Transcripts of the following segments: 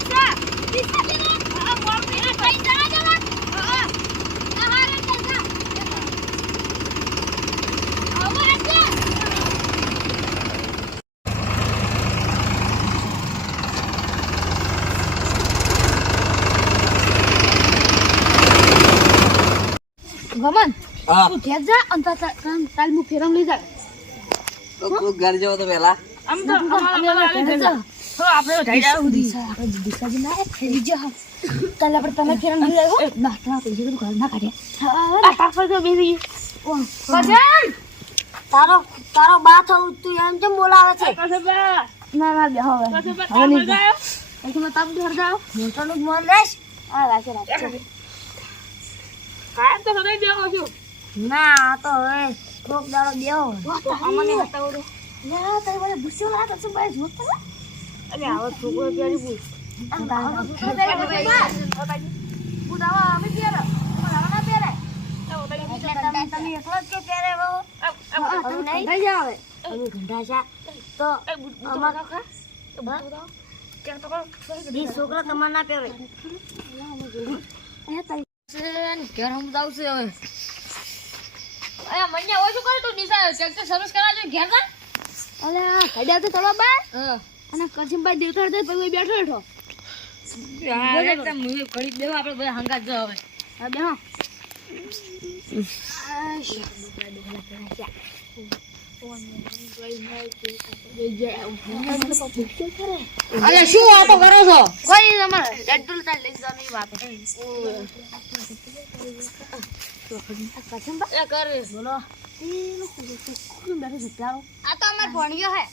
દિશા દિશા દેવા આ કોમ્પ્લીટ થઈ જા જવા હા હારે ચાલ જા આવો આજે ગમન તું ઘેર જા અને તાલ મુ ફેરમ લઈ જા તો તું ઘર જાવ તો પેલા આમ તો આપણે થઈ જાવ દિશાજી ના ફેરી જા કાલે આપણે તમે ફેરમ લઈ આવ્યો ના ના પૈસા તો ઘર ના કાઢ્યા આ પાછળ તો બેસી કજન તારો બા થઉ તું એમ કેમ બોલાવે છે કસબા ના ના બે હવે કસબા તાપ જાવ એકમાં તાપ ઘર જાવ મોટોનું જ મન રેસ આ રાખે કાયમ તો સદાય દેવો છું ના તો હવે કોક દાડો દેવો તો અમને બતાવો યા તારે મને બુસ્યો લાગે છે ભાઈ જોતો અરે આવો છોકરો પ્યારી બુસ ઉદાવા અમે પહેરે ઉદાવા ના પહેરે તમે એકલો જ કે પહેરે બહુ નહીં થઈ જાવે અમે ઘંટા છે તો અમાર કે તો ઈ છોકરો તમાર ના પહેરે એ તારી ઘર હમ જાવ છે હવે અરે મન્યા ઓછું કરે તું નિશા ટ્રેક્ટર સર્વિસ કરાવજો ઘેર જા અલે આ કડ્યા તો ચલો બા અને કજીમભાઈ દેવતા દે પછી બેઠો બેઠો હા એકદમ મુએ કરી દેવા આપણે બધા હંગાત જો હવે હા બેહો અરે શું વાતો કરો છો કોઈ તમારે ડેડુલ તા લઈ જવાની વાત બોલો આ તો અમાર ભણ્યો હે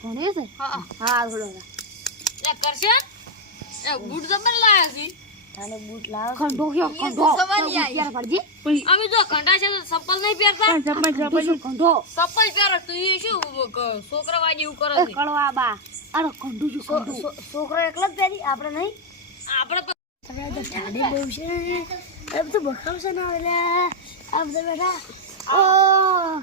ભણ્યો છે હા હા થોડો કરશે એ બૂટ જબર લાયા છે અને બૂટ લાવ ખંડો કયો ખંડો સવારી આવી પડજી અમે જો ખંડા છે તો ચપ્પલ નહીં પહેરતા ચપ્પલ ખંડો ચપ્પલ પહેરો તું એ શું છોકરા વાજી એવું કરે છે કળવા બા અરે ખંડો શું ખંડો છોકરો એકલો જ પહેરી આપણે નહીં આપણે તો ઠાડી બહુ છે अब तो बखाव से ना वाला अब तो बेटा ओ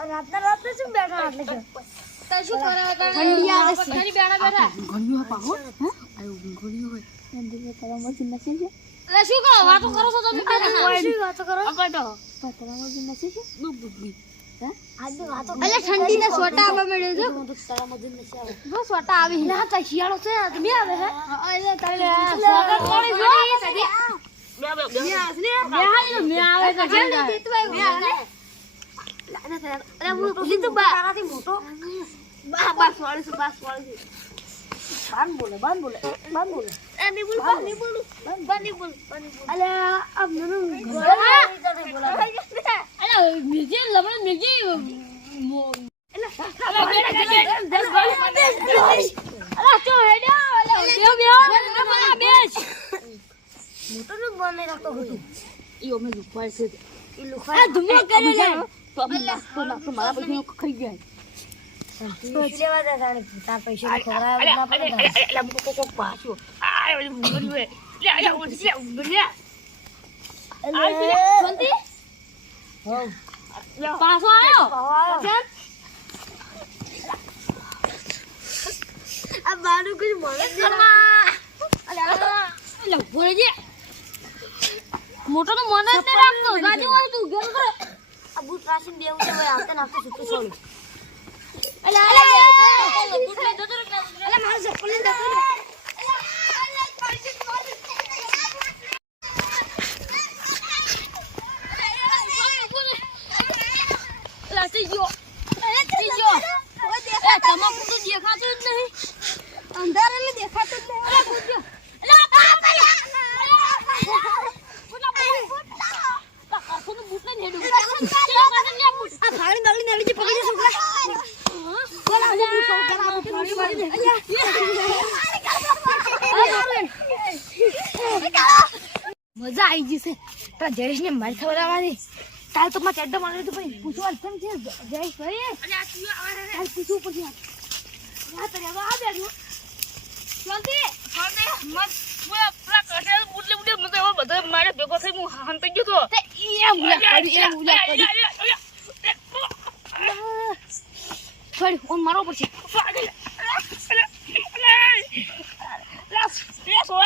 रात में શું બેઠા એટલે કે તો શું કરે ઠંડી આવે છે ઠંડી બેઠા બેઠા ગળ્યો પાહો હે આયો ગળ્યો હોય ઠંડી કરવા મશીન નથી છે એટલે શું કરો વાતો કરો છો તમે શું વાતો કરો અબડો પતરા મશીન નથી છે બુબુબી હે આદુ વાતો એટલે ઠંડી ને સોટા આવવા મળ્યો છે તો તારા મશીન નથી આવે બસ સોટા આવી ના તો શિયાળો છે તમે આવે હે એટલે તારે સોટા કોણી જોડી સદી મે આવે તો છે મે આવે અરે હું લીધું બા તારાથી મોટો બસ વાળી બાન બોલે એ ની બોલ બાન ની બોલ અલે આ મને અલે મિર્જી લબણ મિર્જી અલે ચો હેડ્યા અલે બેસ મોટો નું બને રાખતો હતું ઈઓ મે લુખવાય છે ઈ લુખવાય આ ધુમો કરી લે તો મારા પૈસા ખાઈ ગયા તો લેવા દે તારે તાર પૈસા ખવરાય ના પડે એટલે કોક પાછો આ બોલ્યું લે લે શાંતિ હો પાછો આવ્યો કેમ આ બારું કઈ મળે અલે બોલે જે મોટો તો મને જ રાખતો ગાડી હોય તું ઘર કર આ બૂટ રાશિન દેવું છે ભાઈ આવતે નાખતો સુતો છોડી અલે બૂટ લઈ જતો રે અલે મારો ચપ્પલ લઈ જતો રે તીજો તમાકુ તો દેખાતું જ નહીં અંધાર એટલે દેખાતું જ નહીં અલે પૂછજો અલે મજા આવી જશે તો જયેશ ને મારી ખવડાવવાની કાલ તો માં ચડ્ડો મારે તો ભાઈ પૂછવા કેમ છે જયેશ ભાઈ કાલ પૂછવું પછી આ તારે આ બેઠું શાંતિ મત બોલા પ્લા કટે બુટલે બુટલે મત એવો બધો મારે ભેગો થઈ હું હાંત ગયો તો તે એ મુલા કરી છોડ ઓન મારો પડશે